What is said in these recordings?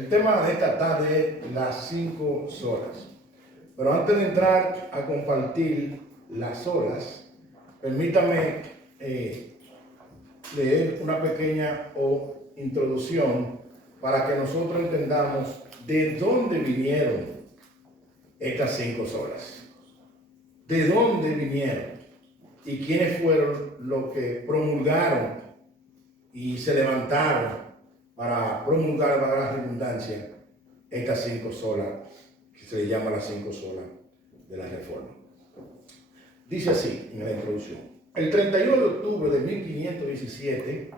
El tema de esta tarde es las 5 solas. Pero antes de entrar a compartir las olas, permítame leer una pequeña introducción para que nosotros entendamos de dónde vinieron estas 5 solas. ¿De dónde vinieron? ¿Y quiénes fueron los que promulgaron y se levantaron para promulgar, para la redundancia, estas 5 solas, que se le llama las 5 solas de la Reforma? Dice así en la introducción: el 31 de octubre de 1517,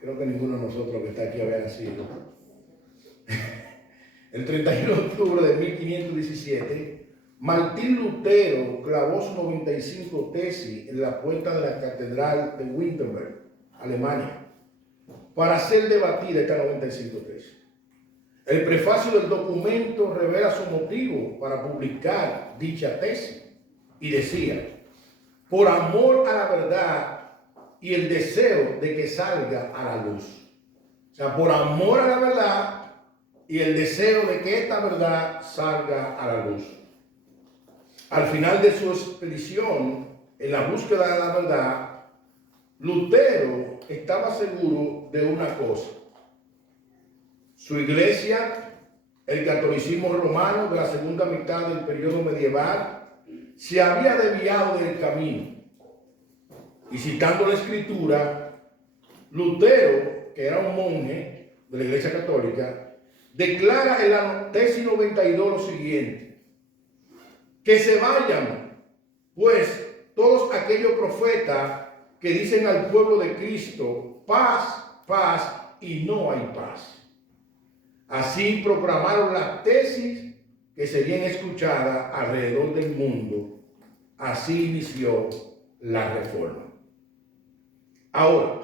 creo que ninguno de nosotros que está aquí había nacido, el 31 de octubre de 1517, Martín Lutero clavó sus 95 tesis en la puerta de la Catedral de Wittenberg, Alemania, para ser debatida estas 95 tesis. El prefacio del documento revela su motivo para publicar dicha tesis y decía: por amor a la verdad y el deseo de que salga a la luz. O sea, por amor a la verdad y el deseo de que esta verdad salga a la luz. Al final de su expedición en la búsqueda de la verdad, Lutero estaba seguro de una cosa: su iglesia, el catolicismo romano de la segunda mitad del periodo medieval, se había desviado del camino. Y citando la escritura, Lutero, que era un monje de la iglesia católica, declara en la tesis 92 lo siguiente: que se vayan, pues, todos aquellos profetas que dicen al pueblo de Cristo: paz, paz, y no hay paz. Así proclamaron las tesis que serían escuchadas alrededor del mundo. Así inició la Reforma. Ahora,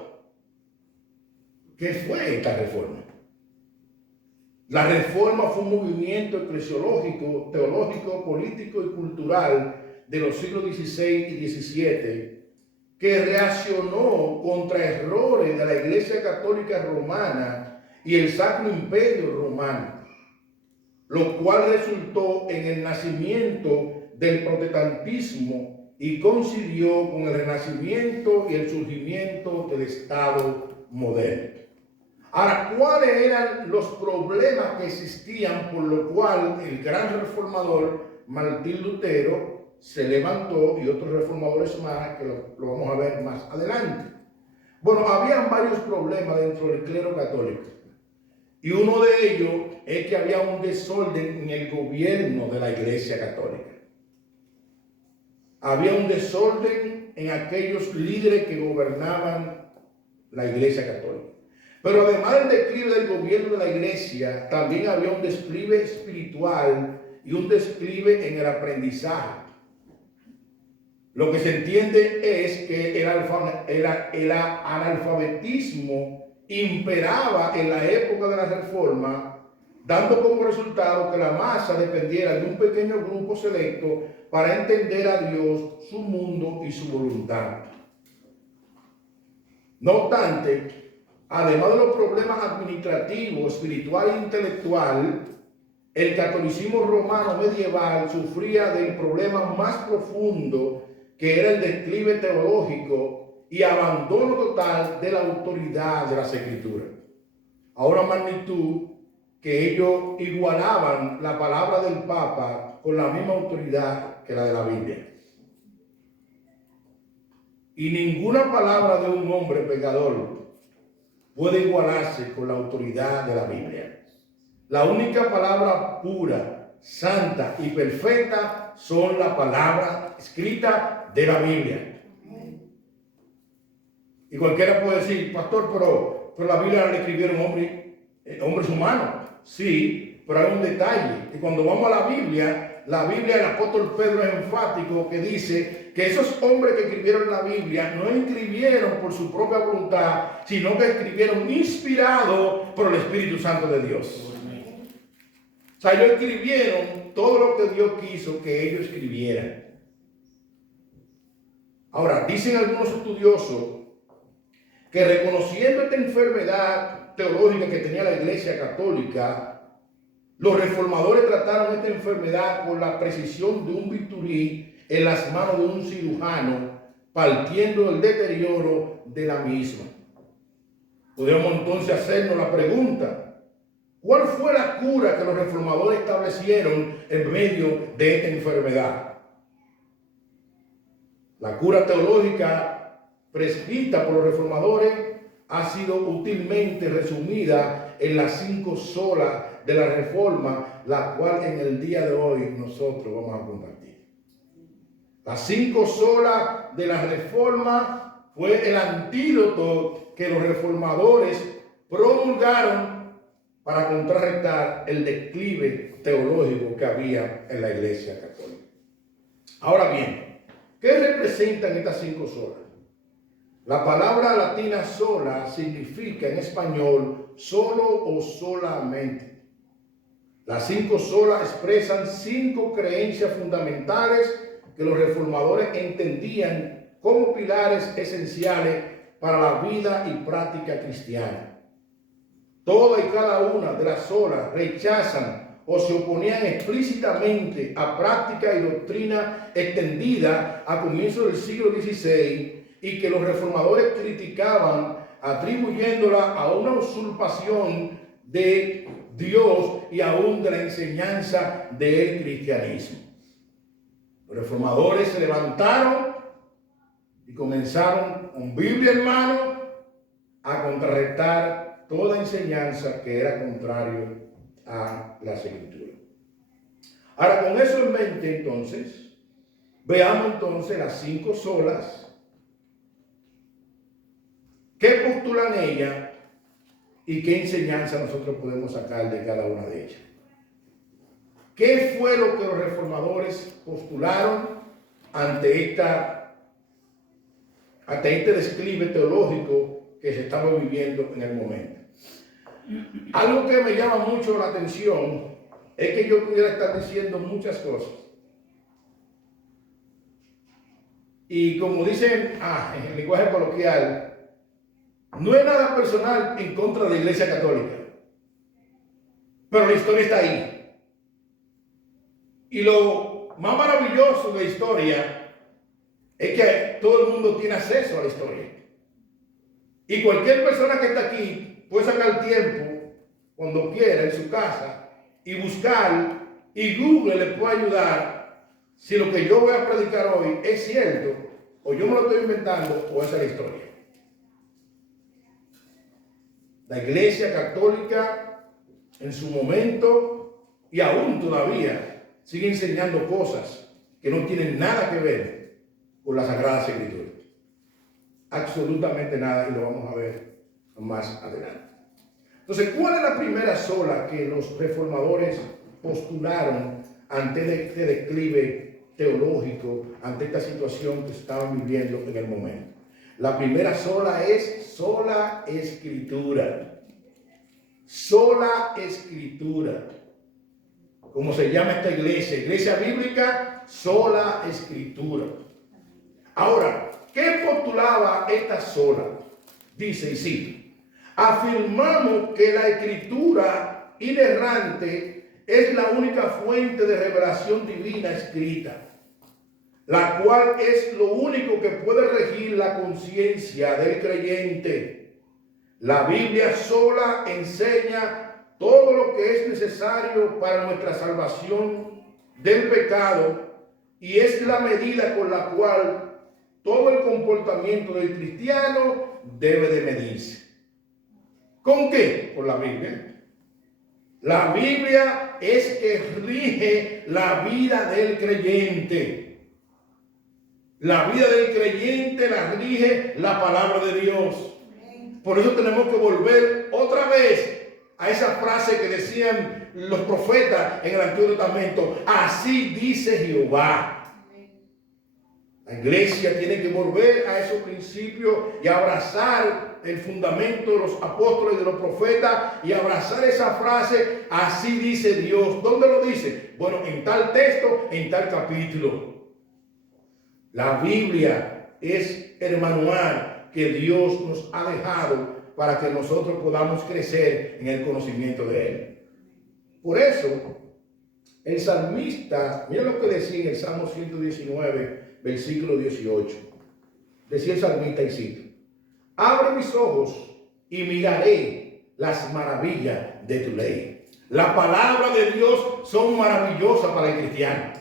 ¿qué fue esta Reforma? La Reforma fue un movimiento eclesiológico, teológico, político y cultural de los siglos XVI y XVII que reaccionó contra errores de la Iglesia Católica Romana y el Sacro Imperio Romano, lo cual resultó en el nacimiento del protestantismo y coincidió con el renacimiento y el surgimiento del Estado moderno. Ahora, ¿cuáles eran los problemas que existían por lo cual el gran reformador Martín Lutero se levantó, y otros reformadores más que lo vamos a ver más adelante? Bueno, habían varios problemas dentro del clero católico, y uno de ellos es que había un desorden en el gobierno de la Iglesia Católica. Había un desorden en aquellos líderes que gobernaban la Iglesia Católica. Pero además del declive del gobierno de la Iglesia, también había un declive espiritual y un declive en el aprendizaje. Lo que se entiende es que el analfabetismo imperaba en la época de la Reforma, dando como resultado que la masa dependiera de un pequeño grupo selecto para entender a Dios, su mundo y su voluntad. No obstante, además de los problemas administrativos, espiritual e intelectual, el catolicismo romano medieval sufría del problema más profundo, que era el declive teológico y abandono total de la autoridad de las Escrituras. A una magnitud que ellos igualaban la palabra del Papa con la misma autoridad que la de la Biblia. Y ninguna palabra de un hombre pecador puede igualarse con la autoridad de la Biblia. La única palabra pura, santa y perfecta son la palabra escrita de la Biblia. Y cualquiera puede decir: pastor, pero la Biblia la escribieron hombres humanos. Sí, pero hay un detalle. Y cuando vamos a la Biblia, el apóstol Pedro es enfático, que dice que esos hombres que escribieron la Biblia no escribieron por su propia voluntad, sino que escribieron inspirados por el Espíritu Santo de Dios. O sea, ellos escribieron todo lo que Dios quiso que ellos escribieran. Ahora, dicen algunos estudiosos que reconociendo esta enfermedad teológica que tenía la Iglesia Católica, Los reformadores trataron esta enfermedad con la precisión de un bisturí en las manos de un cirujano, partiendo el deterioro de la misma. Podríamos entonces hacernos la pregunta: ¿cuál fue la cura que los reformadores establecieron en medio de esta enfermedad? La cura teológica prescrita por los reformadores ha sido útilmente resumida en las 5 solas de la Reforma, la cual en el día de hoy nosotros vamos a compartir. Las 5 solas de la Reforma fue el antídoto que los reformadores promulgaron para contrarrestar el declive teológico que había en la Iglesia Católica. Ahora bien, ¿qué representan estas 5 solas? La palabra latina sola significa en español solo o solamente. Las 5 solas expresan 5 creencias fundamentales que los reformadores entendían como pilares esenciales para la vida y práctica cristiana. Toda y cada una de las solas rechazan o se oponían explícitamente a práctica y doctrina extendida a comienzos del siglo XVI y que los reformadores criticaban, atribuyéndola a una usurpación de Dios y aún de la enseñanza del cristianismo. Los reformadores se levantaron y comenzaron con Biblia en mano a contrarrestar toda enseñanza que era contrario a las Escrituras. Ahora, con eso en mente, entonces, veamos entonces las 5 solas. ¿Qué postulan ellas y qué enseñanza nosotros podemos sacar de cada una de ellas? ¿Qué fue lo que los reformadores postularon ante este declive teológico que se estaba viviendo en el momento? Algo que me llama mucho la atención es que yo pudiera estar diciendo muchas cosas. Y como dicen en el lenguaje coloquial, no es nada personal en contra de la Iglesia Católica, pero la historia está ahí. Y lo más maravilloso de la historia es que todo el mundo tiene acceso a la historia. Y cualquier persona que está aquí puede sacar tiempo cuando quiera en su casa y buscar, y Google le puede ayudar si lo que yo voy a predicar hoy es cierto, o yo me lo estoy inventando, o esa es la historia. La Iglesia Católica en su momento y aún todavía sigue enseñando cosas que no tienen nada que ver con las Sagradas Escrituras. Absolutamente nada, y lo vamos a ver más adelante. Entonces, ¿cuál es la primera sola que los reformadores postularon ante este declive teológico, ante esta situación que estaban viviendo en el momento? La primera sola es sola Escritura. Sola Escritura. Como se llama esta iglesia, iglesia bíblica, sola Escritura. Ahora, ¿qué postulaba esta sola? Dice, y sí, afirmamos que la Escritura inerrante es la única fuente de revelación divina escrita, la cual es lo único que puede regir la conciencia del creyente. La Biblia sola enseña todo lo que es necesario para nuestra salvación del pecado y es la medida con la cual todo el comportamiento del cristiano debe de medirse. ¿Con qué? Con la Biblia. La Biblia es que rige la vida del creyente. La vida del creyente la rige la palabra de Dios. Por eso tenemos que volver otra vez a esa frase que decían los profetas en el Antiguo Testamento: así dice Jehová. La iglesia tiene que volver a esos principios y abrazar el fundamento de los apóstoles y de los profetas y abrazar esa frase: así dice Dios. ¿Dónde lo dice? Bueno, en tal texto, en tal capítulo. La Biblia es el manual que Dios nos ha dejado para que nosotros podamos crecer en el conocimiento de Él. Por eso, el salmista, mira lo que decía en el Salmo 119, versículo 18. Decía el salmista, y cito: abre mis ojos y miraré las maravillas de tu ley. La palabra de Dios son maravillosas para el cristiano.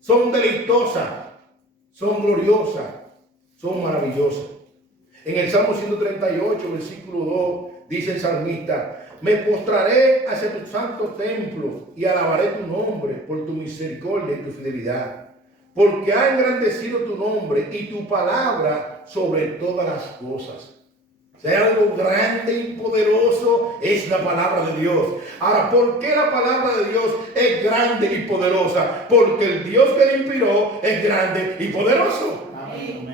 Son deleitosas, son gloriosas, son maravillosas. En el Salmo 138, versículo 2, dice el salmista: me postraré hacia tu santo templo y alabaré tu nombre por tu misericordia y tu fidelidad, porque ha engrandecido tu nombre y tu palabra sobre todas las cosas. O sea, algo grande y poderoso es la palabra de Dios. Ahora, ¿por qué la palabra de Dios es grande y poderosa? Porque el Dios que la inspiró es grande y poderoso. Amén.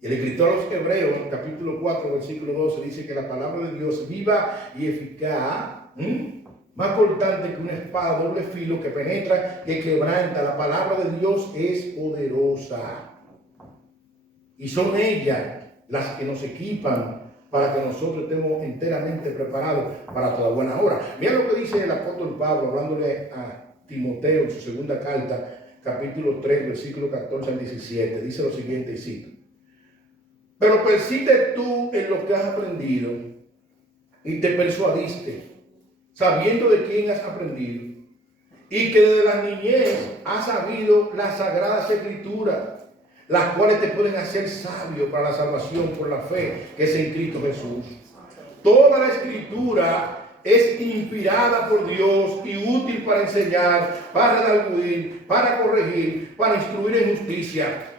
Y el escritor a los Hebreos, en capítulo 4, versículo 12, dice que la palabra de Dios viva y eficaz, más cortante que una espada doble filo, que penetra, que quebranta. La palabra de Dios es poderosa. Y son ellas las que nos equipan para que nosotros estemos enteramente preparados para toda buena obra. Mira lo que dice el apóstol Pablo, hablándole a Timoteo en su segunda carta, capítulo 3, versículo 14 al 17. Dice lo siguiente, y cito: pero persiste tú en lo que has aprendido y te persuadiste, sabiendo de quién has aprendido, y que desde la niñez has sabido las sagradas escrituras, las cuales te pueden hacer sabio para la salvación por la fe que es en Cristo Jesús. Toda la escritura es inspirada por Dios y útil para enseñar, para redarguir, para corregir, para instruir en justicia.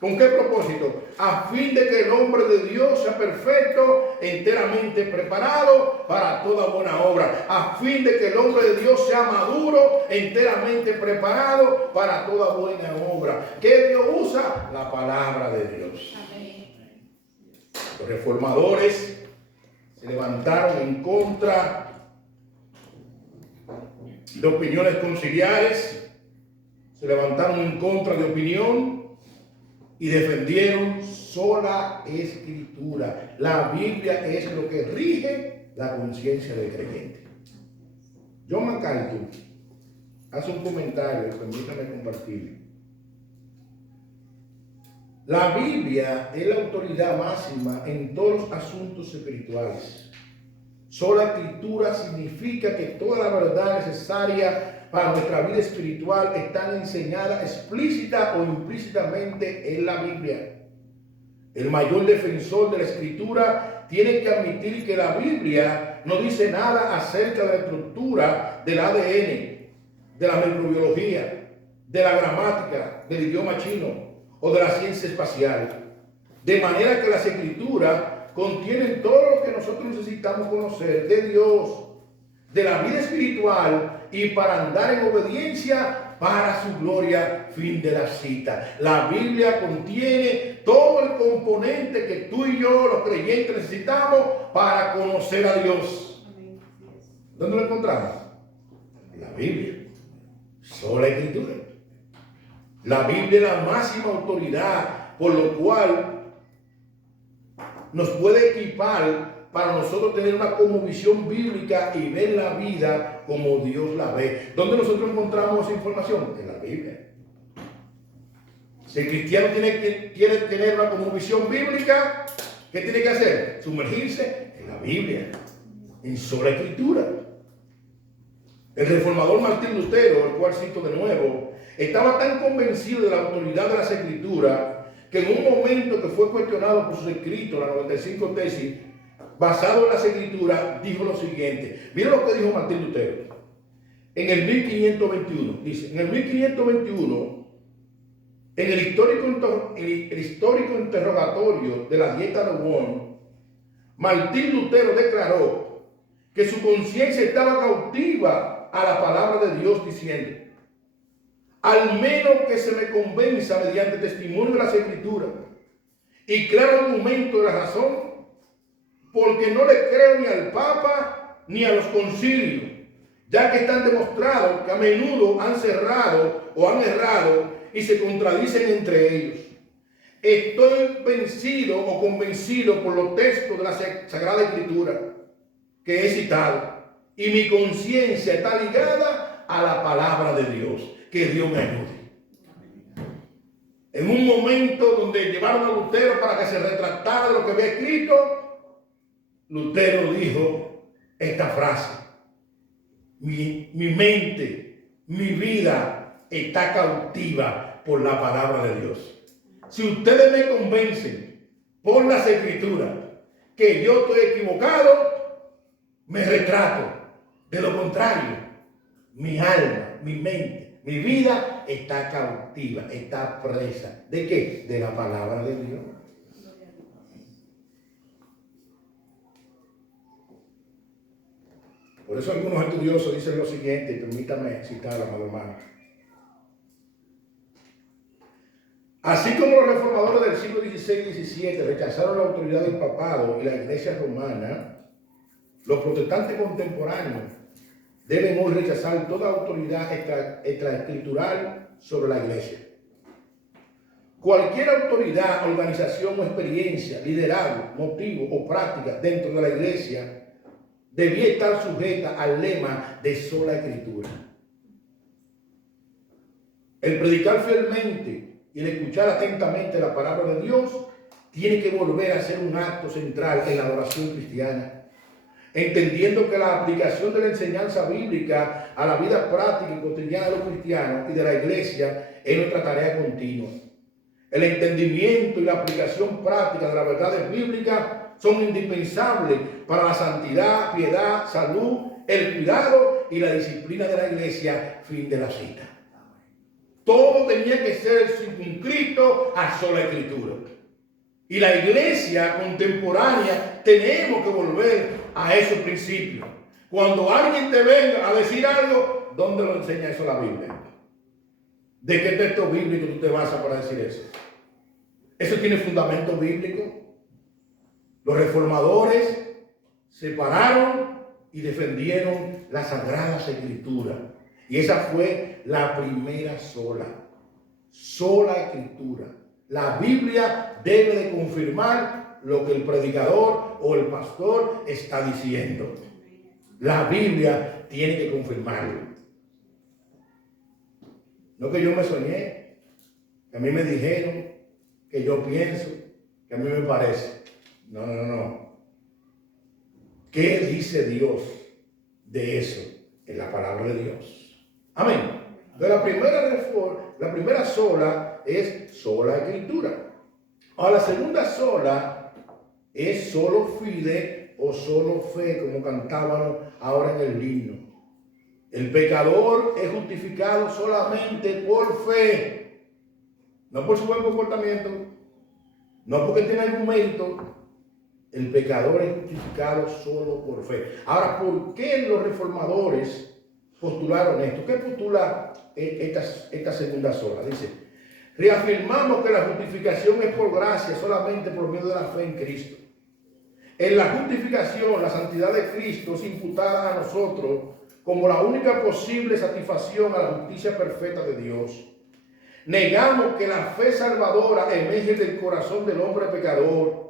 ¿Con qué propósito? A fin de que el hombre de Dios sea perfecto, enteramente preparado para toda buena obra. A fin de que el hombre de Dios sea maduro, enteramente preparado para toda buena obra. ¿Qué Dios usa? La palabra de Dios. Amén. Los reformadores se levantaron en contra de opiniones conciliares, se levantaron en contra de opinión y defendieron sola escritura. La Biblia es lo que rige la conciencia del creyente. John MacArthur hace un comentario, permítame compartirlo. La Biblia es la autoridad máxima en todos los asuntos espirituales. Sola escritura significa que toda la verdad necesaria para nuestra vida espiritual están enseñadas explícita o implícitamente en la Biblia. El mayor defensor de la escritura tiene que admitir que la Biblia no dice nada acerca de la estructura del ADN, de la microbiología, de la gramática, del idioma chino o de la ciencia espacial. De manera que las escrituras contienen todo lo que nosotros necesitamos conocer de Dios, de la vida espiritual y para andar en obediencia para su gloria. Fin de la cita. La Biblia contiene todo el componente que tú y yo, los creyentes, necesitamos para conocer a Dios. ¿Dónde lo encontramos? En la Biblia. Sola escritura. La Biblia es la máxima autoridad, por lo cual nos puede equipar para nosotros tener una cosmovisión bíblica y ver la vida como Dios la ve. ¿Dónde nosotros encontramos esa información? En la Biblia. Si el cristiano quiere tener una cosmovisión bíblica, ¿qué tiene que hacer? Sumergirse en la Biblia, en sola escritura. El reformador Martín Lutero, el cual cito de nuevo, estaba tan convencido de la autoridad de las escrituras que en un momento que fue cuestionado por sus escritos, las 95 tesis, basado en las escrituras, dijo lo siguiente. Miren lo que dijo Martín Lutero. En el 1521, dice, en el 1521, en el histórico interrogatorio de la dieta de Worms, Martín Lutero declaró que su conciencia estaba cautiva a la palabra de Dios, diciendo: al menos que se me convenza mediante testimonio de las escrituras y claro argumento de la razón, porque no le creo ni al Papa ni a los concilios, ya que están demostrados que a menudo han cerrado o han errado y se contradicen entre ellos. Estoy vencido o convencido por los textos de la Sagrada Escritura. que he citado y mi conciencia está ligada a la palabra de Dios. Que Dios me ayude. En un momento donde llevaron a Lutero para que se retractara de lo que había escrito, Lutero dijo esta frase: mi mente, mi vida está cautiva por la palabra de Dios. Si ustedes me convencen por las escrituras que yo estoy equivocado, me retrato. De lo contrario, mi alma, mi mente, mi vida está cautiva, está presa. ¿De qué? De la palabra de Dios. Por eso algunos estudiosos dicen lo siguiente, y permítame citarlo, amado hermano. Así como los reformadores del siglo XVI y XVII rechazaron la autoridad del papado y la iglesia romana, los protestantes contemporáneos deben hoy rechazar toda autoridad extraescritural sobre la iglesia. Cualquier autoridad, organización o experiencia, liderazgo, motivo o práctica dentro de la iglesia debía estar sujeta al lema de sola escritura. El predicar fielmente y el escuchar atentamente la palabra de Dios tiene que volver a ser un acto central en la adoración cristiana, entendiendo que la aplicación de la enseñanza bíblica a la vida práctica y cotidiana de los cristianos y de la iglesia es nuestra tarea continua. El entendimiento y la aplicación práctica de las verdades bíblicas son indispensables para la santidad, piedad, salud, el cuidado y la disciplina de la iglesia. Fin de la cita. Todo tenía que ser circunscrito a sola escritura. Y la iglesia contemporánea tenemos que volver a esos principios. Cuando alguien te venga a decir algo, ¿dónde lo enseña eso la Biblia? ¿De qué texto bíblico tú te basas para decir eso? ¿Eso tiene fundamento bíblico? Los reformadores se pararon y defendieron las sagradas escrituras. Y esa fue la primera sola escritura. La Biblia debe de confirmar lo que el predicador o el pastor está diciendo. La Biblia tiene que confirmarlo. No que yo me soñé, que a mí me dijeron, que yo pienso, que a mí me parece. No. ¿Qué dice Dios de eso? En la palabra de Dios. Amén. Entonces la primera sola es sola escritura. Ahora la segunda sola es solo fide o solo fe, como cantábamos ahora en el himno. El pecador es justificado solamente por fe, no por su buen comportamiento, no porque tiene algún mérito. El pecador es justificado solo por fe. Ahora, ¿por qué los reformadores postularon esto? ¿Qué postula esta segunda sola? Dice: reafirmamos que la justificación es por gracia solamente por medio de la fe en Cristo. En la justificación, la santidad de Cristo es imputada a nosotros como la única posible satisfacción a la justicia perfecta de Dios. Negamos que la fe salvadora emerge del corazón del hombre pecador.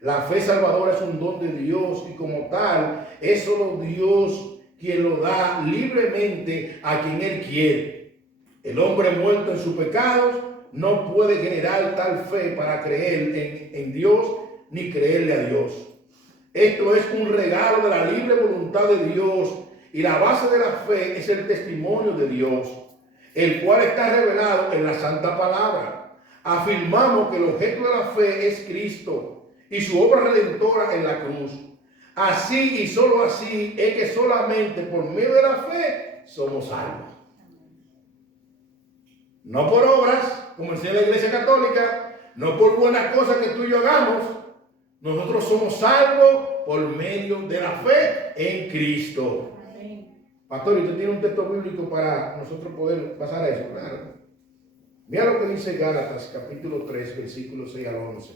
La fe salvadora es un don de Dios y como tal es solo Dios quien lo da libremente a quien Él quiere. El hombre muerto en sus pecados no puede generar tal fe para creer en Dios ni creerle a Dios. Esto es un regalo de la libre voluntad de Dios y la base de la fe es el testimonio de Dios, el cual está revelado en la Santa Palabra. Afirmamos que el objeto de la fe es Cristo y su obra redentora en la cruz. Así y solo así es que solamente por medio de la fe somos salvos. No por obras, como enseña la Iglesia Católica, no por buenas cosas que tú y yo hagamos. Nosotros somos salvos por medio de la fe en Cristo. Pastor, ¿y usted tiene un texto bíblico para nosotros poder pasar a eso? Claro. Mira lo que dice Gálatas, capítulo 3, versículos 6 al 11.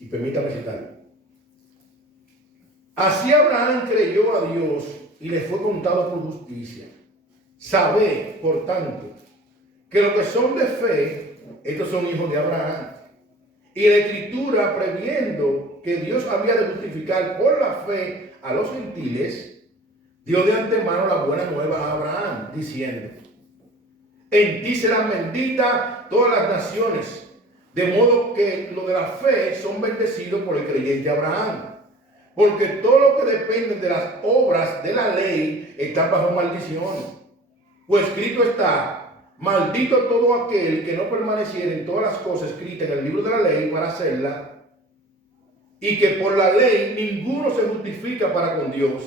Y permítame citar. Así Abraham creyó a Dios y le fue contado por justicia. Sabed, por tanto, que los que son de fe, estos son hijos de Abraham. Y la Escritura, previendo que Dios había de justificar por la fe a los gentiles, dio de antemano la buena nueva a Abraham, diciendo: en ti serán benditas todas las naciones, de modo que los de la fe son bendecidos por el creyente Abraham. Porque todo lo que depende de las obras de la ley está bajo maldición. Pues escrito está: maldito todo aquel que no permaneciera en todas las cosas escritas en el libro de la ley para hacerla. Y que por la ley ninguno se justifica para con Dios.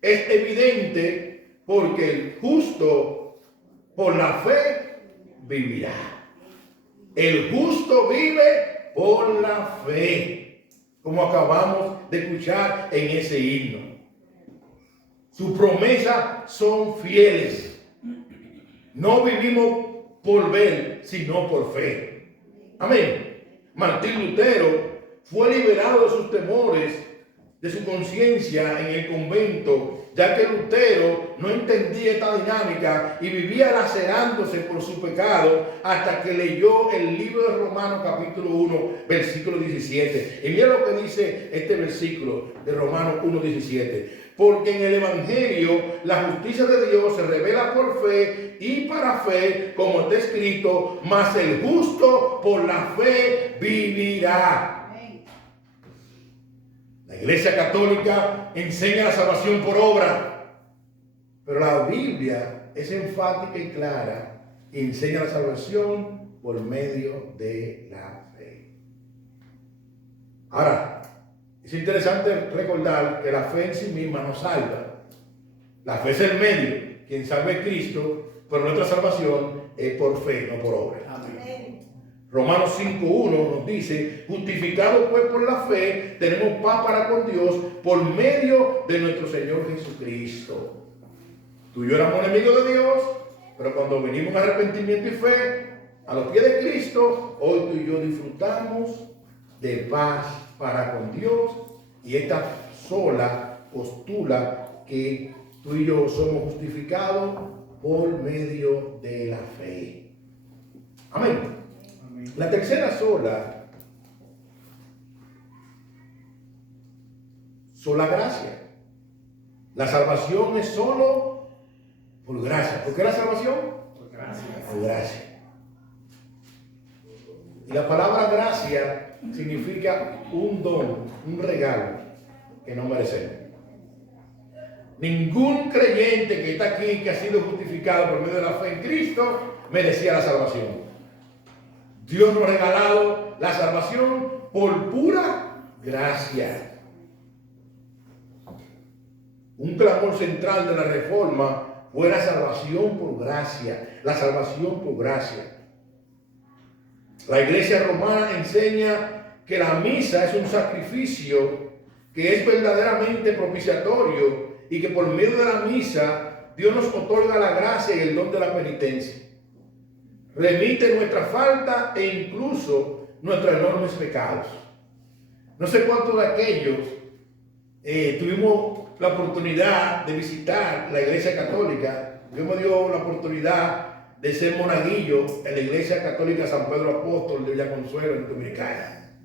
Es evidente, porque el justo por la fe vivirá. El justo vive por la fe, como acabamos de escuchar en ese himno. Sus promesas son fieles. No vivimos por ver, sino por fe. Amén. Martín Lutero fue liberado de sus temores, de su conciencia en el convento, ya que Lutero no entendía esta dinámica y vivía lacerándose por su pecado hasta que leyó el libro de Romanos capítulo 1, versículo 17. Y mira lo que dice este versículo de Romanos 1, 17. Porque en el Evangelio la justicia de Dios se revela por fe y para fe, como está escrito: mas el justo por la fe vivirá. La Iglesia Católica enseña la salvación por obra, pero la Biblia es enfática y clara y enseña la salvación por medio de la fe. Ahora, es interesante recordar que la fe en sí misma no salva. La fe es el medio, quien salva es Cristo, pero nuestra salvación es por fe, no por obra. Amén. Romanos 5.1 nos dice: justificados pues por la fe, tenemos paz para con Dios por medio de nuestro Señor Jesucristo. Tú y yo éramos enemigos de Dios, pero cuando venimos a arrepentimiento y fe a los pies de Cristo, hoy tú y yo disfrutamos de paz para con Dios, y esta sola postula que tú y yo somos justificados por medio de la fe. Amén. La tercera sola gracia. La salvación es solo por gracia. ¿Por qué la salvación? Por gracia. Por gracia. Y la palabra gracia significa un don, un regalo que no merecemos. Ningún creyente que está aquí, que ha sido justificado por medio de la fe en Cristo, merecía la salvación. Dios nos ha regalado la salvación por pura gracia. Un clamor central de la Reforma fue la salvación por gracia. La salvación por gracia. La Iglesia romana enseña que la misa es un sacrificio que es verdaderamente propiciatorio y que por medio de la misa Dios nos otorga la gracia y el don de la penitencia. Remite nuestra falta e incluso nuestros enormes pecados. No sé cuántos de aquellos tuvimos la oportunidad de visitar la Iglesia Católica. Dios me dio la oportunidad de ser monaguillo en la Iglesia Católica San Pedro Apóstol de Villaconsuelo, en Dominicana.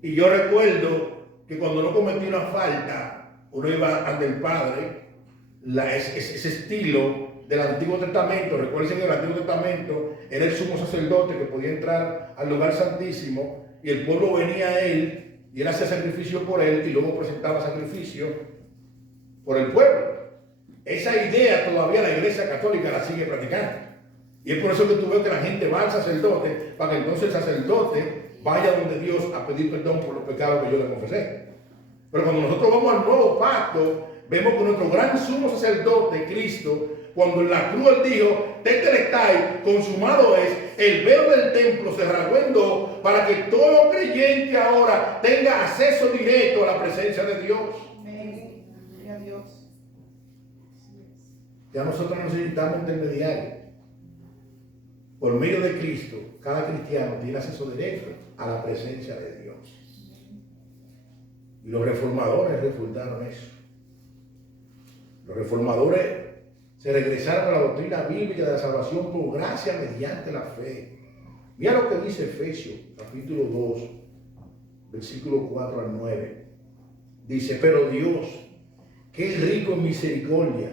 Y yo recuerdo que cuando no cometí una falta, uno iba ante el Padre, ese estilo del Antiguo Testamento. Recuerden que en el Antiguo Testamento era el sumo sacerdote que podía entrar al lugar santísimo y el pueblo venía a él y él hacía sacrificio por él y luego presentaba sacrificio por el pueblo. Esa idea todavía la Iglesia Católica la sigue practicando. Y es por eso que tú ves que la gente va al sacerdote para que entonces el sacerdote vaya donde Dios a pedir perdón por los pecados que yo le confesé. Pero cuando nosotros vamos al nuevo pacto, vemos que nuestro gran sumo sacerdote, Cristo, cuando en la cruz él dijo: tetelestai, consumado es, el velo del templo se rasgó en dos para que todo creyente ahora tenga acceso directo a la presencia de Dios. Amén. Gloria a Dios. Ya nosotros necesitamos intermediarios. Por medio de Cristo, cada cristiano tiene acceso directo a la presencia de Dios. Y los reformadores refundaron eso. Los reformadores se regresaron a la doctrina bíblica de la salvación por gracia mediante la fe. Mira lo que dice Efesios, capítulo 2, versículo 4 al 9. Dice, pero Dios, que es rico en misericordia,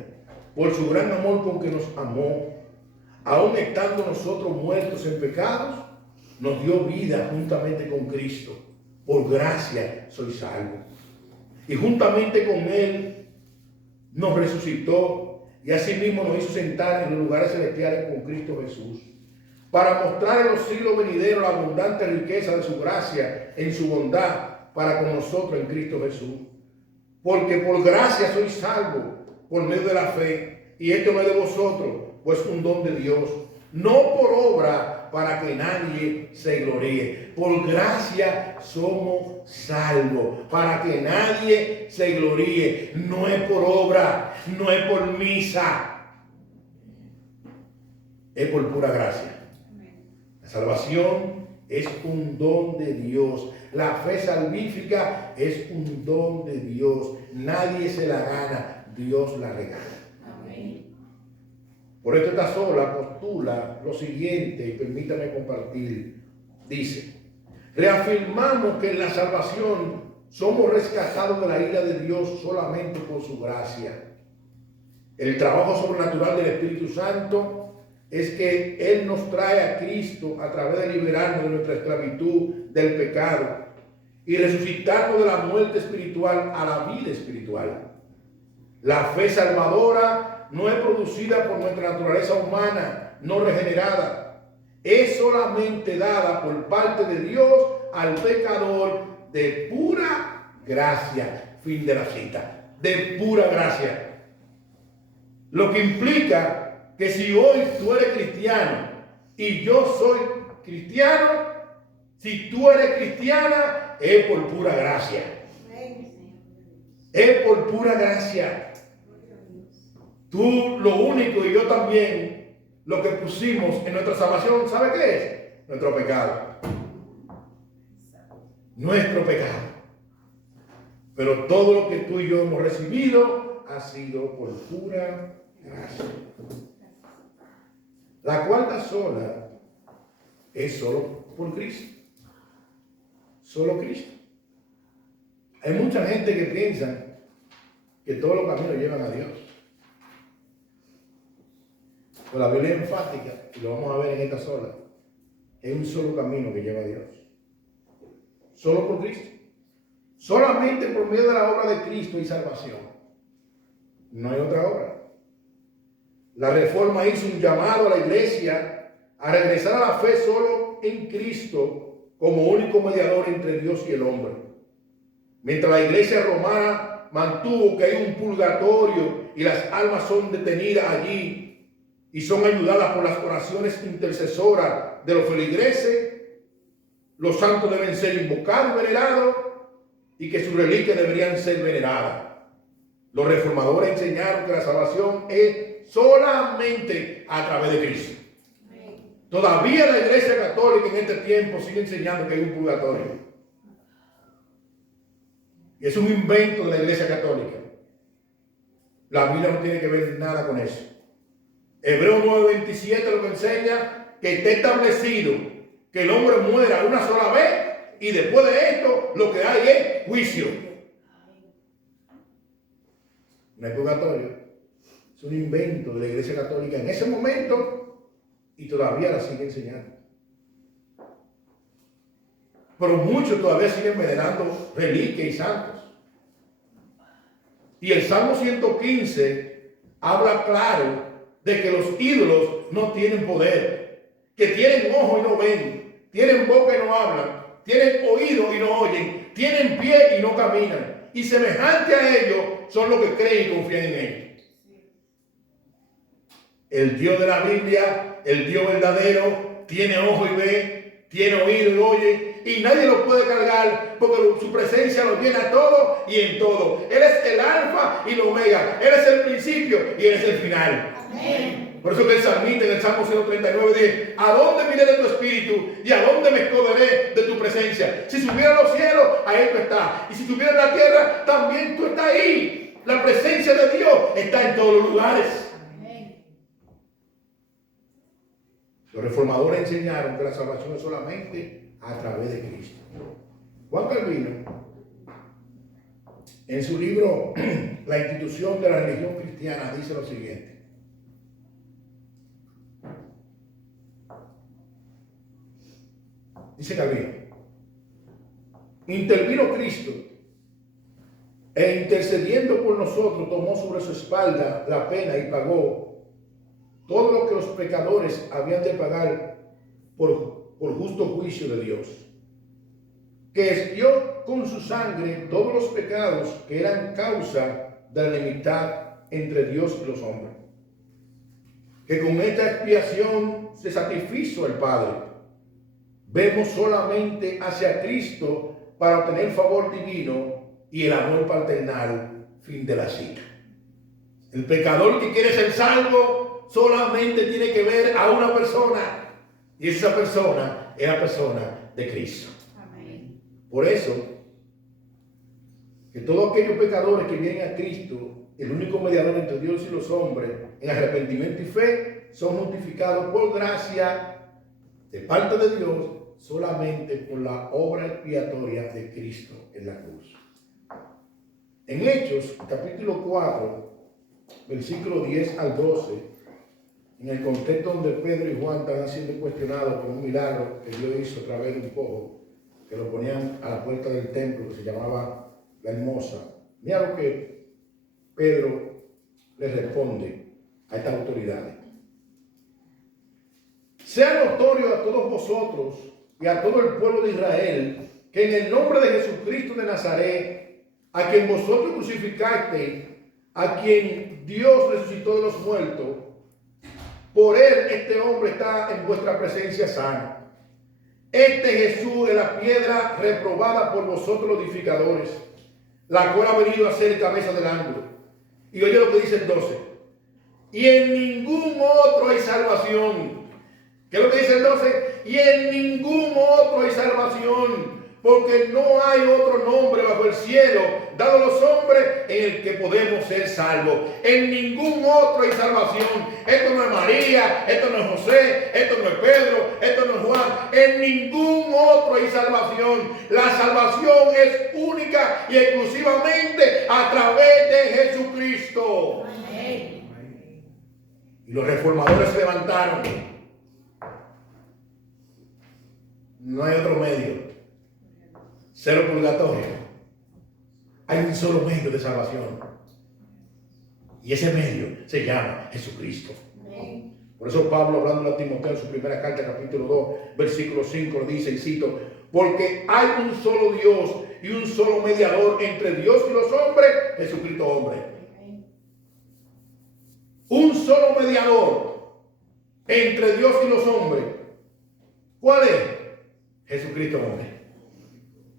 por su gran amor con que nos amó, aun estando nosotros muertos en pecados, nos dio vida juntamente con Cristo. Por gracia soy salvo. Y juntamente con Él nos resucitó y asimismo nos hizo sentar en los lugares celestiales con Cristo Jesús, para mostrar en los siglos venideros la abundante riqueza de su gracia en su bondad para con nosotros en Cristo Jesús. Porque por gracia sois salvos por medio de la fe, y esto no es de vosotros, pues un don de Dios, no por obra para que nadie se gloríe. Por gracia somos salvos, para que nadie se gloríe. No es por obra, no es por misa, es por pura gracia. La salvación es un don de Dios. La fe salvífica es un don de Dios. Nadie se la gana, Dios la regala. Amén. Por esto esta sola postula lo siguiente, y permítame compartir. Dice, reafirmamos que en la salvación somos rescatados de la ira de Dios solamente por su gracia. El trabajo sobrenatural del Espíritu Santo es que Él nos trae a Cristo a través de liberarnos de nuestra esclavitud del pecado y resucitarnos de la muerte espiritual a la vida espiritual. La fe salvadora no es producida por nuestra naturaleza humana no regenerada. Es solamente dada por parte de Dios al pecador de pura gracia. Fin de la cita. De pura gracia. Lo que implica que si hoy tú eres cristiano y yo soy cristiano, si tú eres cristiana, es por pura gracia. Es por pura gracia. Tú lo único y yo también, lo que pusimos en nuestra salvación, ¿sabe qué es? Nuestro pecado. Nuestro pecado. Pero todo lo que tú y yo hemos recibido ha sido por pura gracia. La cuarta sola es solo por Cristo. Solo Cristo. Hay mucha gente que piensa que todos los caminos llevan a Dios. Pero la Biblia es enfática, y lo vamos a ver en esta sola. Es un solo camino que lleva a Dios. Solo por Cristo. Solamente por medio de la obra de Cristo hay salvación. No hay otra obra. La Reforma hizo un llamado a la iglesia a regresar a la fe solo en Cristo como único mediador entre Dios y el hombre. Mientras la iglesia romana mantuvo que hay un purgatorio y las almas son detenidas allí y son ayudadas por las oraciones intercesoras de los feligreses, los santos deben ser invocados y venerados y que sus reliquias deberían ser veneradas. Los reformadores enseñaron que la salvación es solamente a través de Cristo. Todavía la Iglesia Católica en este tiempo sigue enseñando que hay un purgatorio. Y es un invento de la Iglesia Católica. La Biblia no tiene que ver nada con eso. Hebreos 9:27 lo que enseña que está establecido que el hombre muera una sola vez y después de esto lo que hay es juicio. No hay purgatorio. Es un invento de la Iglesia Católica en ese momento y todavía la sigue enseñando. Pero muchos todavía siguen venerando reliquias y santos. Y el Salmo 115 habla claro de que los ídolos no tienen poder, que tienen ojo y no ven, tienen boca y no hablan, tienen oído y no oyen, tienen pie y no caminan. Y semejante a ellos son los que creen y confían en ellos. El Dios de la Biblia, el Dios verdadero, tiene ojo y ve, tiene oído y oye, y nadie lo puede cargar porque su presencia lo llena todo y en todo. Él es el alfa y el omega, Él es el principio y Él es el final. Amén. Por eso que el salmista en el Salmo 139 dice: ¿a dónde miré de tu espíritu y a dónde me esconderé de tu presencia? Si subiera a los cielos, ahí tú estás, y si subiera en la tierra, también tú estás ahí. La presencia de Dios está en todos los lugares. Los reformadores enseñaron que la salvación es solamente a través de Cristo. Juan Calvino, en su libro La institución de la religión cristiana, dice lo siguiente. Dice Calvino: intervino Cristo e intercediendo por nosotros tomó sobre su espalda la pena y pagó todo lo que los pecadores habían de pagar por justo juicio de Dios, que expió con su sangre todos los pecados que eran causa de la enemistad entre Dios y los hombres, que con esta expiación se satisfizo el Padre. Vemos solamente hacia Cristo para obtener favor divino y el amor paternal, fin de la cita. El pecador que quiere ser salvo solamente tiene que ver a una persona, y esa persona es la persona de Cristo. Amén. Por eso, que todos aquellos pecadores que vienen a Cristo, el único mediador entre Dios y los hombres, en arrepentimiento y fe, son justificados por gracia de parte de Dios solamente por la obra expiatoria de Cristo en la cruz. En Hechos, capítulo 4, versículo 10 al 12, en el contexto donde Pedro y Juan estaban siendo cuestionados por un milagro que Dios hizo a través de un cojo, que lo ponían a la puerta del templo, que se llamaba La Hermosa. Mira lo que Pedro le responde a estas autoridades. Sea notorio a todos vosotros y a todo el pueblo de Israel que en el nombre de Jesucristo de Nazaret, a quien vosotros crucificasteis, a quien Dios resucitó de los muertos, por él este hombre está en vuestra presencia sano. Este Jesús es la piedra reprobada por vosotros los edificadores, la cual ha venido a ser cabeza del ángulo. Y oye lo que dice el 12. Y en ningún otro hay salvación. ¿Qué es lo que dice el 12? Y en ningún otro hay salvación, porque no hay otro nombre bajo el cielo dado a los hombres en el que podemos ser salvos. En ningún otro hay salvación. Esto no es María, esto no es José, esto no es Pedro, esto no es Juan. En ningún otro hay salvación. La salvación es única y exclusivamente a través de Jesucristo. Amén. Y los reformadores se levantaron. No hay otro medio. Cero purgatorio. Hay un solo medio de salvación. Y ese medio se llama Jesucristo. Amén. Por eso Pablo, hablando a Timoteo en su primera carta, capítulo 2, versículo 5, dice, y cito: porque hay un solo Dios y un solo mediador entre Dios y los hombres, Jesucristo hombre. Un solo mediador entre Dios y los hombres. ¿Cuál es? Jesucristo hombre.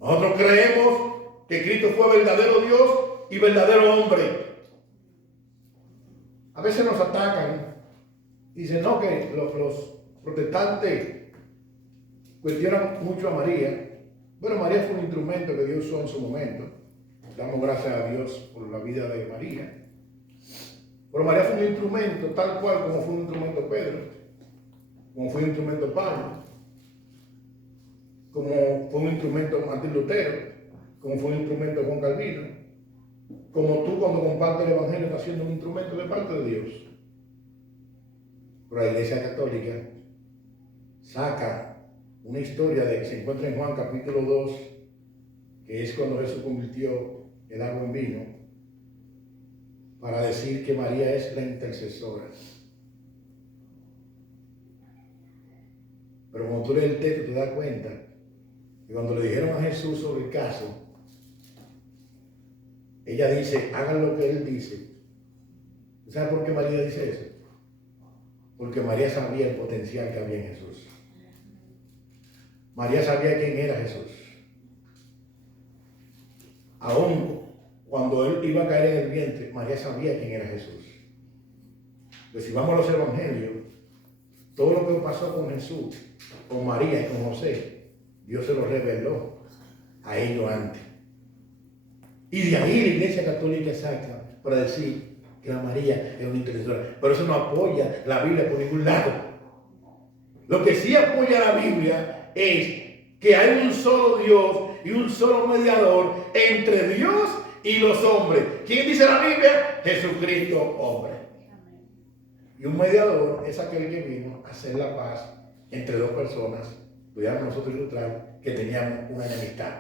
Nosotros creemos que Cristo fue verdadero Dios y verdadero hombre. A veces nos atacan y dicen, no, que los protestantes cuestionan mucho a María. Bueno, María fue un instrumento que Dios usó en su momento. Damos gracias a Dios por la vida de María. Pero María fue un instrumento tal cual como fue un instrumento Pedro, como fue un instrumento Pablo, como fue un instrumento Martín Lutero, como fue un instrumento Juan Calvino, como tú cuando compartes el Evangelio estás siendo un instrumento de parte de Dios. Pero la Iglesia Católica saca una historia de que se encuentra en Juan capítulo 2, que es cuando Jesús convirtió el agua en vino, para decir que María es la intercesora. Pero cuando tú lees el texto te das cuenta que cuando le dijeron a Jesús sobre el caso, ella dice, hagan lo que él dice. ¿Sabes por qué María dice eso? Porque María sabía el potencial que había en Jesús. María sabía quién era Jesús. Aún cuando él iba a caer en el vientre, María sabía quién era Jesús. Pues si vamos a los evangelios, todo lo que pasó con Jesús, con María y con José, Dios se lo reveló a ellos antes. Y de ahí la Iglesia Católica saca para decir que la María es una intercesora. Pero eso no apoya la Biblia por ningún lado. Lo que sí apoya la Biblia es que hay un solo Dios y un solo mediador entre Dios y los hombres. ¿Quién dice la Biblia? Jesucristo, hombre. Y un mediador es aquel que vino a hacer la paz entre dos personas, pudiéramos nosotros ilustrar, que teníamos una enemistad.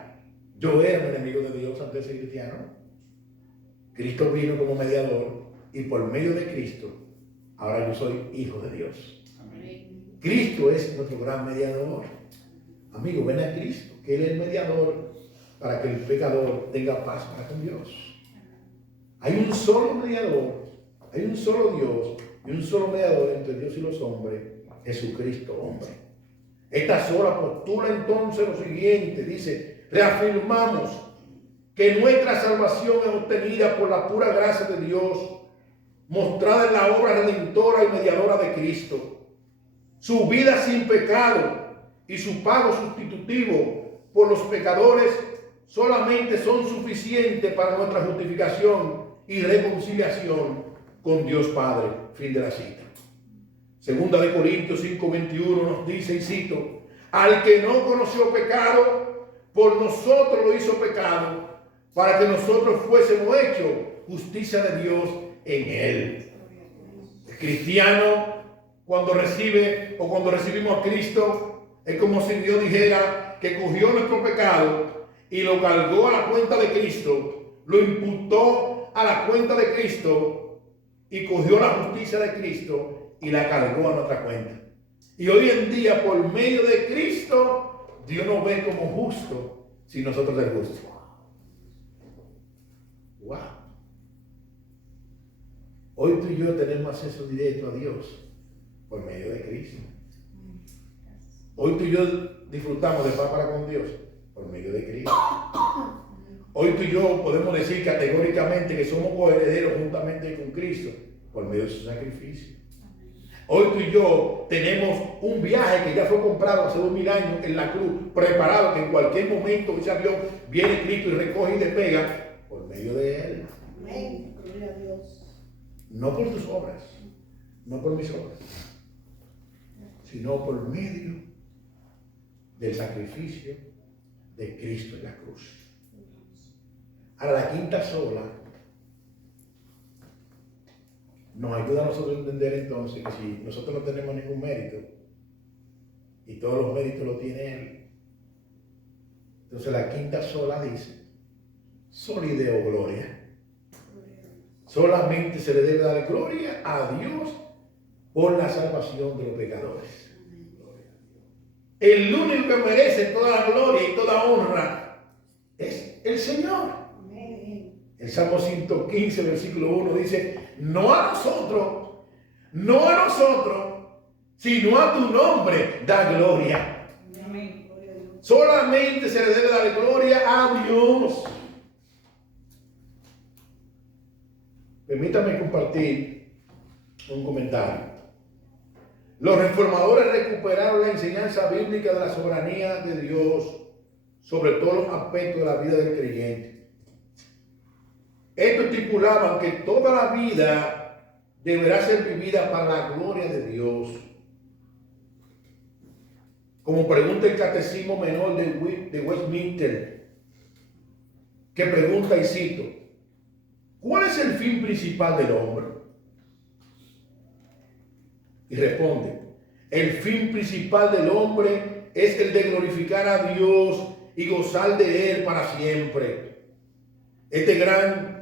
Yo era un enemigo de Dios antes de ser cristiano. Cristo vino como mediador y por medio de Cristo, ahora yo soy hijo de Dios. Amén. Cristo es nuestro gran mediador. Amigo, ven a Cristo, que Él es el mediador para que el pecador tenga paz para con Dios. Hay un solo mediador, hay un solo Dios y un solo mediador entre Dios y los hombres, Jesucristo, hombre. Esta sola postula entonces lo siguiente, dice, reafirmamos que nuestra salvación es obtenida por la pura gracia de Dios, mostrada en la obra redentora y mediadora de Cristo. Su vida sin pecado y su pago sustitutivo por los pecadores solamente son suficientes para nuestra justificación y reconciliación con Dios Padre. Fin de la cita. Segunda de Corintios 5:21 nos dice, y cito, al que no conoció pecado, por nosotros lo hizo pecado, para que nosotros fuésemos hechos justicia de Dios en él. El cristiano, cuando recibe o cuando recibimos a Cristo, es como si Dios dijera que cogió nuestro pecado y lo cargó a la cuenta de Cristo, lo imputó a la cuenta de Cristo y cogió la justicia de Cristo y la cargó a nuestra cuenta. Y hoy en día, por medio de Cristo, Dios nos ve como justo si nosotros somos justos. Wow. Hoy tú y yo tenemos acceso directo a Dios por medio de Cristo. Hoy tú y yo disfrutamos de paz para con Dios por medio de Cristo. Hoy tú y yo podemos decir categóricamente que somos coherederos juntamente con Cristo por medio de su sacrificio. Hoy tú y yo tenemos un viaje que ya fue comprado hace 2000 años en la cruz, preparado, que en cualquier momento ese avión viene Cristo y recoge y despega por medio de Él. Amén. Gloria a Dios. No por tus obras, no por mis obras, sino por medio del sacrificio de Cristo en la cruz. Ahora, la quinta sola nos ayuda a nosotros a entender entonces que si nosotros no tenemos ningún mérito y todos los méritos los tiene Él, entonces la quinta sola dice, solideo gloria. Solamente se le debe dar gloria a Dios por la salvación de los pecadores. El único que merece toda la gloria y toda honra es el Señor. El Salmo 115, versículo 1 dice, no a nosotros, sino a tu nombre da gloria. Amén. Solamente se le debe dar gloria a Dios. Permítame compartir un comentario. Los reformadores recuperaron la enseñanza bíblica de la soberanía de Dios sobre todos los aspectos de la vida del creyente. Estos estipulaban que toda la vida deberá ser vivida para la gloria de Dios. Como pregunta el Catecismo Menor de Westminster, que pregunta y cito, ¿cuál es el fin principal del hombre? Y responde, el fin principal del hombre es el de glorificar a Dios y gozar de Él para siempre. Este gran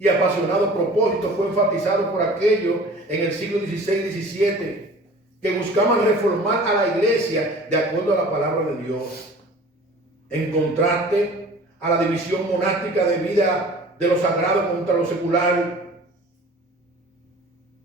y apasionado propósito fue enfatizado por aquellos en el siglo XVI y XVII que buscaban reformar a la iglesia de acuerdo a la palabra de Dios. En contraste a la división monástica de vida de lo sagrado contra lo secular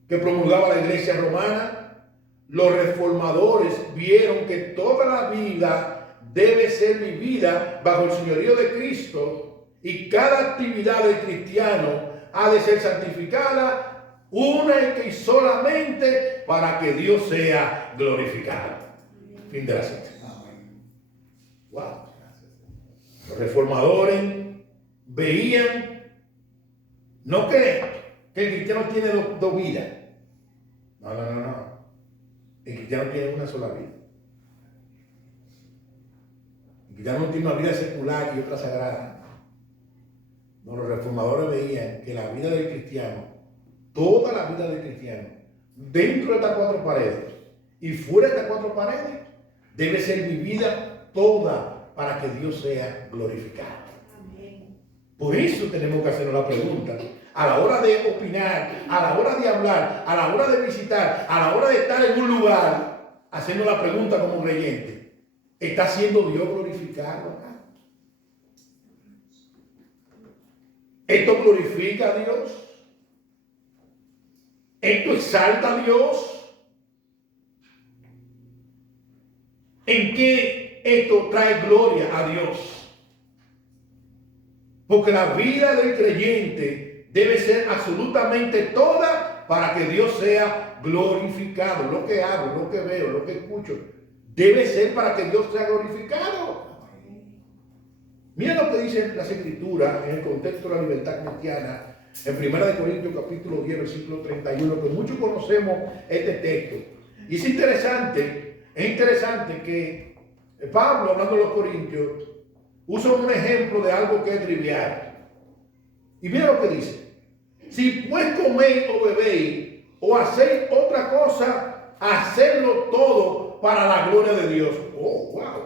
que promulgaba la iglesia romana, los reformadores vieron que toda la vida debe ser vivida bajo el señorío de Cristo y cada actividad del cristiano ha de ser santificada única y solamente para que Dios sea glorificado. Fin de la cita. Wow. Los reformadores veían no que el cristiano tiene dos vidas. No. El cristiano tiene una sola vida. Ya no tiene una vida secular y otra sagrada. No, los reformadores veían que la vida del cristiano, toda la vida del cristiano, dentro de estas cuatro paredes y fuera de estas cuatro paredes, debe ser vivida toda para que Dios sea glorificado. Amén. Por eso tenemos que hacernos la pregunta. A la hora de opinar, a la hora de hablar, a la hora de visitar, a la hora de estar en un lugar, hacernos la pregunta como creyente. ¿Está siendo Dios glorificado acá? ¿Esto glorifica a Dios? ¿Esto exalta a Dios? ¿En qué esto trae gloria a Dios? Porque la vida del creyente debe ser absolutamente toda para que Dios sea glorificado. Lo que hago, lo que veo, lo que escucho, debe ser para que Dios sea glorificado. Mira lo que dicen las Escrituras en el contexto de la libertad cristiana, en 1 Corintios capítulo 10, versículo 31, que muchos conocemos este texto. Y es interesante que Pablo, hablando de los Corintios, usa un ejemplo de algo que es trivial. Y mira lo que dice. Si pues coméis o bebéis o hacéis otra cosa, hacedlo todo para la gloria de Dios. Oh, wow.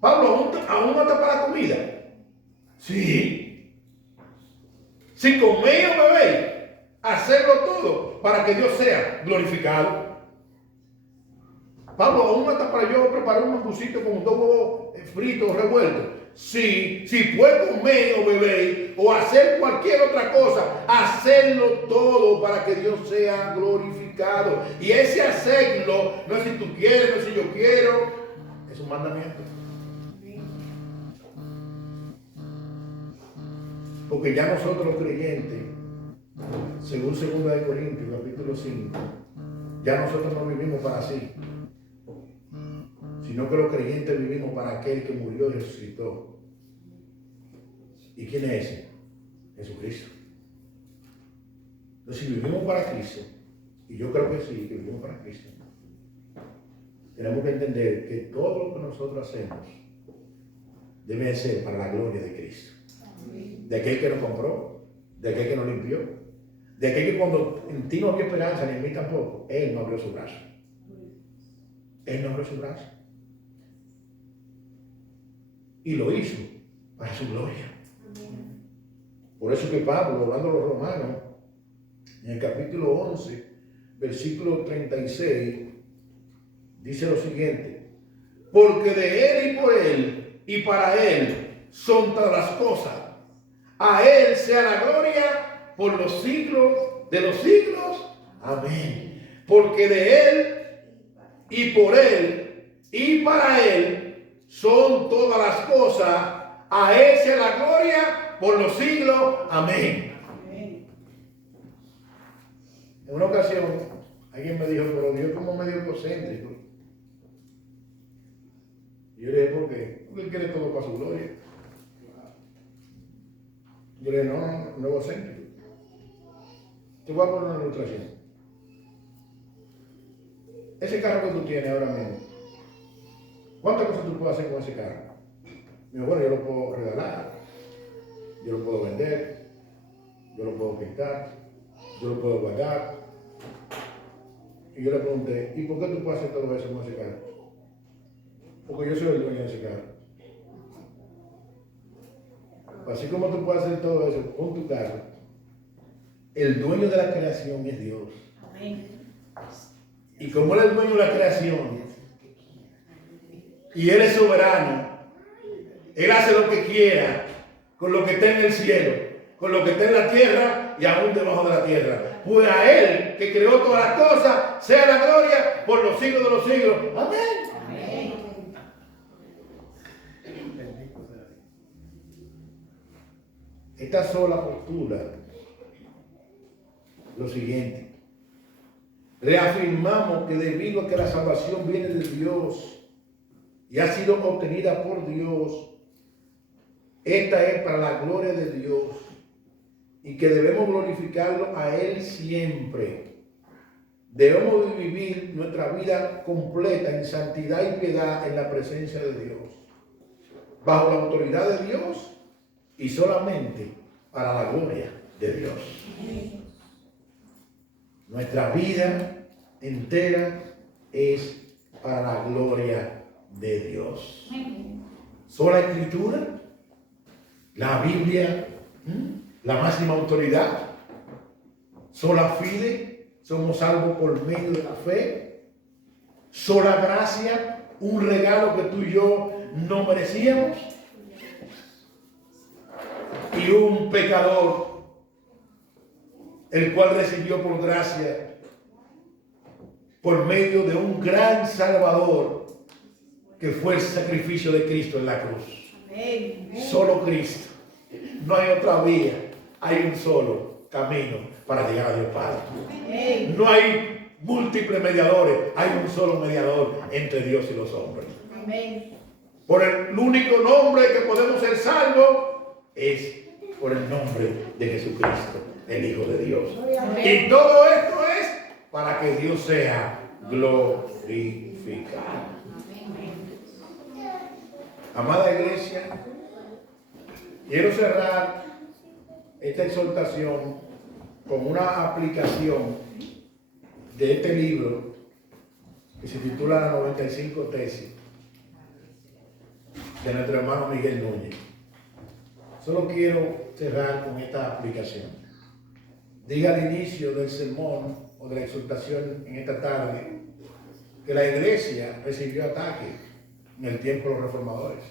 Pablo, ¿aún hasta para la comida? Sí. Si coméis o bebéis, hacedlo todo para que Dios sea glorificado. Pablo, aún hasta para yo preparar un mangucito con 2 huevos fritos revueltos. Sí, si pues coméis o bebéis o hacer cualquier otra cosa, hacerlo todo para que Dios sea glorificado. Y ese hacerlo no es si tú quieres, no es si yo quiero, es un mandamiento. Porque ya nosotros los creyentes, según 2 Corintios capítulo 5, ya nosotros no vivimos para sí, sino que los creyentes vivimos para aquel que murió y resucitó. ¿Y quién es ese? Jesucristo. Entonces, si vivimos para Cristo, y yo creo que sí, que vivimos para Cristo, tenemos que entender que todo lo que nosotros hacemos debe ser para la gloria de Cristo. De aquel que nos compró, de aquel que nos limpió, de aquel que cuando en ti no había esperanza, ni en mí tampoco, Él no abrió su brazo. Él no abrió su brazo. Y lo hizo para su gloria. Por eso que Pablo, hablando a los romanos, en el capítulo 11, versículo 36, dice lo siguiente: porque de Él y por Él y para Él son todas las cosas. A Él sea la gloria por los siglos de los siglos. Amén. Porque de Él y por Él y para Él son todas las cosas. A Él sea la gloria por los siglos. Amén. En una ocasión, alguien me dijo, pero Dios como medio egocéntrico. Y yo le dije, ¿por qué? Porque Él quiere todo para su gloria. Yo le dije, no egocéntrico. Te voy a poner una ilustración. Ese carro que tú tienes ahora mismo, ¿cuántas cosas tú puedes hacer con ese carro? Me dijo, bueno, yo lo puedo regalar, yo lo puedo vender, yo lo puedo pintar, yo lo puedo guardar. Y yo le pregunté, ¿y por qué tú puedes hacer todo eso con ese carro? Porque yo soy el dueño de ese carro. Así como tú puedes hacer todo eso con tu carro, el dueño de la creación es Dios. Amén. Y como Él es el dueño de la creación, y Él es soberano, Él hace lo que quiera con lo que está en el cielo, con lo que está en la tierra y aún debajo de la tierra. Pues a Él, que creó todas las cosas, sea la gloria por los siglos de los siglos. Amén. Amén. Esta sola postura, lo siguiente: reafirmamos que debido a que la salvación viene de Dios y ha sido obtenida por Dios, esta es para la gloria de Dios y que debemos glorificarlo a Él siempre. Debemos vivir nuestra vida completa en santidad y piedad en la presencia de Dios. bajo la autoridad de Dios y solamente para la gloria de Dios. Nuestra vida entera es para la gloria de Dios. Sola Escritura, la Biblia, la máxima autoridad, sola fide, somos salvos por medio de la fe, sola gracia, un regalo que tú y yo no merecíamos, y un pecador, el cual recibió por gracia, por medio de un gran Salvador, que fue el sacrificio de Cristo en la cruz. Amén. Solo Cristo. No hay otra vía. Hay un solo camino para llegar a Dios Padre. Amén. No hay múltiples mediadores. Hay un solo mediador entre Dios y los hombres. Amén. Por el único nombre que podemos ser salvos es por el nombre de Jesucristo, el Hijo de Dios. Y todo esto es para que Dios sea glorificado. Amada iglesia, quiero cerrar esta exhortación con una aplicación de este libro que se titula Las 95 Tesis de nuestro hermano Miguel Núñez. Solo quiero cerrar con esta aplicación. Diga al inicio del sermón o de la exhortación en esta tarde que la iglesia recibió ataques en el tiempo de los reformadores.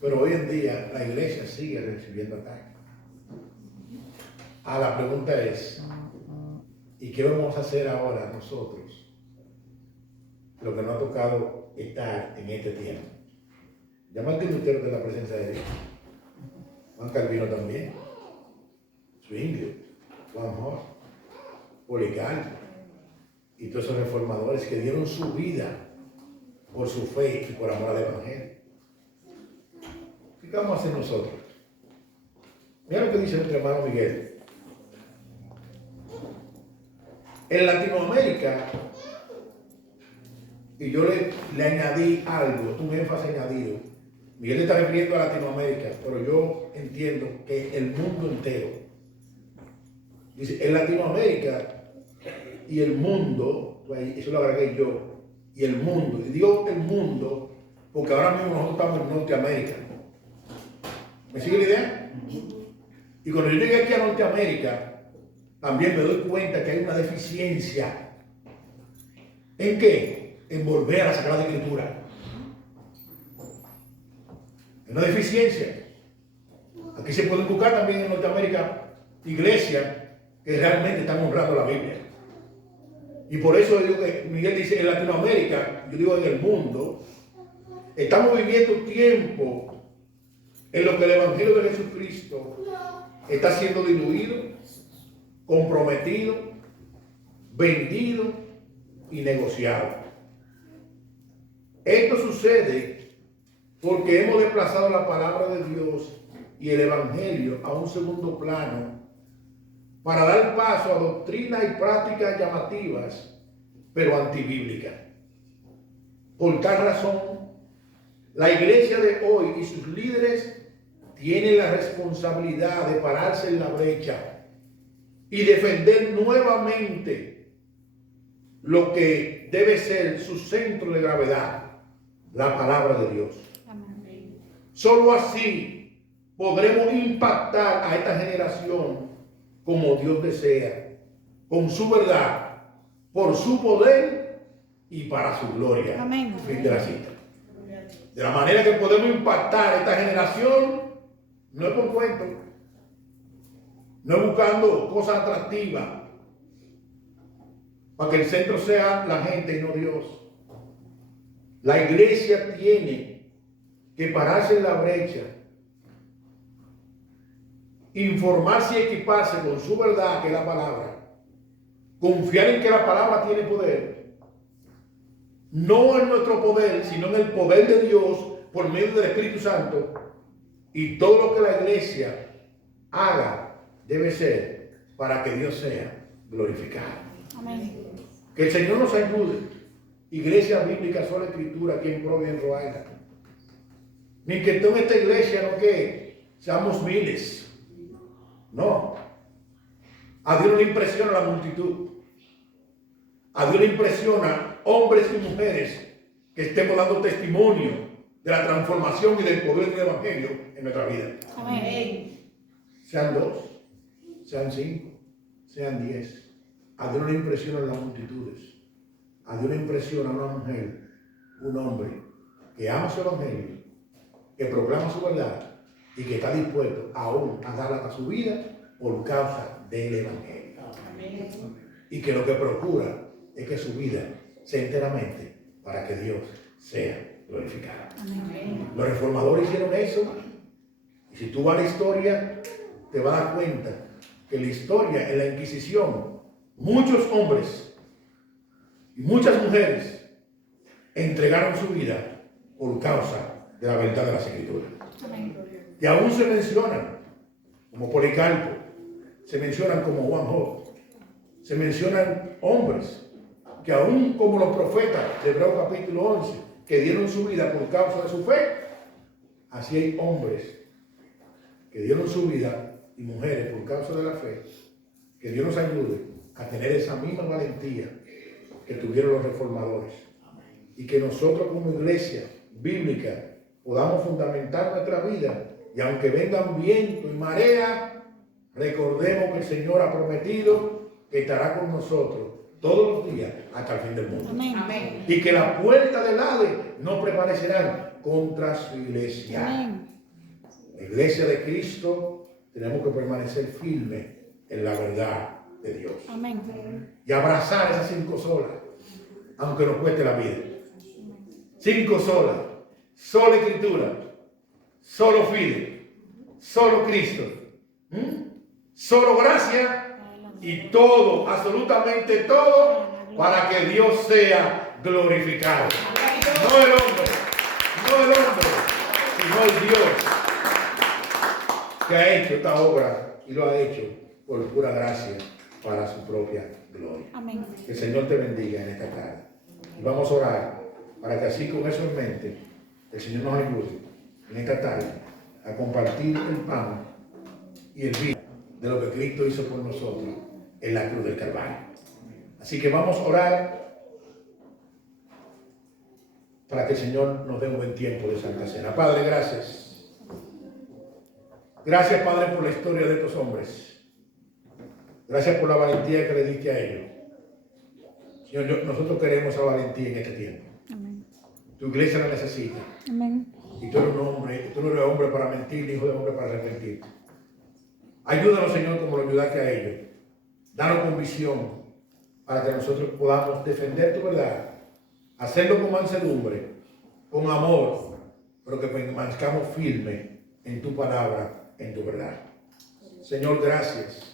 Pero hoy en día la iglesia sigue recibiendo ataques. La pregunta es, ¿y qué vamos a hacer ahora nosotros? Lo que nos ha tocado estar en este tiempo. Ya Martín Lutero de la presencia de Dios. Juan Calvino también. Zwinglio, Juan Hus, Policarpo y todos esos reformadores que dieron su vida por su fe y por amor al Evangelio. ¿Qué vamos a hacer nosotros? Mira lo que dice nuestro hermano Miguel. En Latinoamérica, y yo le añadí algo, un énfasis añadido. Miguel está refiriendo a Latinoamérica, pero yo entiendo que el mundo entero. Dice, en Latinoamérica y el mundo, eso lo agregué yo, y el mundo, y digo el mundo, porque ahora mismo nosotros estamos en Norteamérica. ¿Me sigue la idea? Y cuando yo llegué aquí a Norteamérica, también me doy cuenta que hay una deficiencia. ¿En qué? En volver a la Sagrada Escritura. Hay una deficiencia. Aquí se pueden buscar también en Norteamérica iglesias que realmente están honrando la Biblia. Y por eso digo que Miguel dice en Latinoamérica, yo digo en el mundo, estamos viviendo tiempo en los que el Evangelio de Jesucristo está siendo diluido, comprometido, vendido y negociado. Esto sucede porque hemos desplazado la palabra de Dios y el Evangelio a un segundo plano para dar paso a doctrinas y prácticas llamativas, pero antibíblicas. Por tal razón, la iglesia de hoy y sus líderes tienen la responsabilidad de pararse en la brecha y defender nuevamente lo que debe ser su centro de gravedad, la palabra de Dios. Amén. Solo así podremos impactar a esta generación como Dios desea, con su verdad, por su poder y para su gloria. Amén. Fin de la cita. De la manera que podemos impactar a esta generación, no es por cuento, no es buscando cosas atractivas, para que el centro sea la gente y no Dios. La iglesia tiene que pararse en la brecha, informarse y equiparse con su verdad, que es la palabra, confiar en que la palabra tiene poder, no en nuestro poder, sino en el poder de Dios por medio del Espíritu Santo, y todo lo que la iglesia haga debe ser para que Dios sea glorificado. Amén. Que el Señor nos ayude. Iglesia Bíblica Sola Escritura aquí en Providence, Rhode Island. Ni que en esta iglesia no que seamos miles. No. A Dios no le impresiona la multitud. A Dios le impresiona hombres y mujeres que estemos dando testimonio de la transformación y del poder del Evangelio en nuestra vida. Amén. Sean 2, sean 5, sean 10. A Dios no le impresionan las multitudes. A Dios le impresiona una mujer, un hombre que ama su Evangelio, que proclama su verdad y que está dispuesto aún a dar hasta su vida por causa del Evangelio. Amén. Y que lo que procura es que su vida sea enteramente para que Dios sea glorificado. Amén. Los reformadores hicieron eso. Y si tú vas a la historia, te vas a dar cuenta que la historia en la Inquisición, muchos hombres y muchas mujeres entregaron su vida por causa de la verdad de las Escrituras. Amén. Y aún se mencionan como Policarpo, se mencionan como Juan Job, se mencionan hombres que aún como los profetas de Hebreos capítulo 11, que dieron su vida por causa de su fe, así hay hombres que dieron su vida y mujeres por causa de la fe. Que Dios nos ayude a tener esa misma valentía que tuvieron los reformadores. Y que nosotros como iglesia bíblica podamos fundamentar nuestra vida. Y aunque vengan viento y marea, recordemos que el Señor ha prometido que estará con nosotros todos los días hasta el fin del mundo. Amén. Amén. Y que la puerta del Hades no prevalecerán contra su iglesia. Amén. La iglesia de Cristo tenemos que permanecer firmes en la verdad de Dios. Amén. Y abrazar esas 5 solas, aunque nos cueste la vida. 5 solas, sola Escritura, solo fide, solo Cristo, solo gracia y todo, absolutamente todo, para que Dios sea glorificado. No el hombre, sino el Dios que ha hecho esta obra y lo ha hecho por pura gracia para su propia gloria. Amén. Que el Señor te bendiga en esta tarde. Y vamos a orar para que así con eso en mente, el Señor nos ayude en esta tarde a compartir el pan y el vino de lo que Cristo hizo por nosotros en la cruz del Calvario. Así que vamos a orar para que el Señor nos dé un buen tiempo de Santa Cena. Padre, gracias. Gracias, Padre, por la historia de estos hombres. Gracias por la valentía que le diste a ellos. Señor, nosotros queremos esa valentía en este tiempo. Amén. Tu iglesia la necesita. Amén. Y tú eres un hombre, tú no eres hombre para mentir, hijo de hombre para arrepentirte. Ayúdanos, Señor, como lo ayudaste a ellos. Danos convicción para que nosotros podamos defender tu verdad, hacerlo con mansedumbre, con amor, pero que permanezcamos firmes en tu palabra, en tu verdad. Señor, gracias.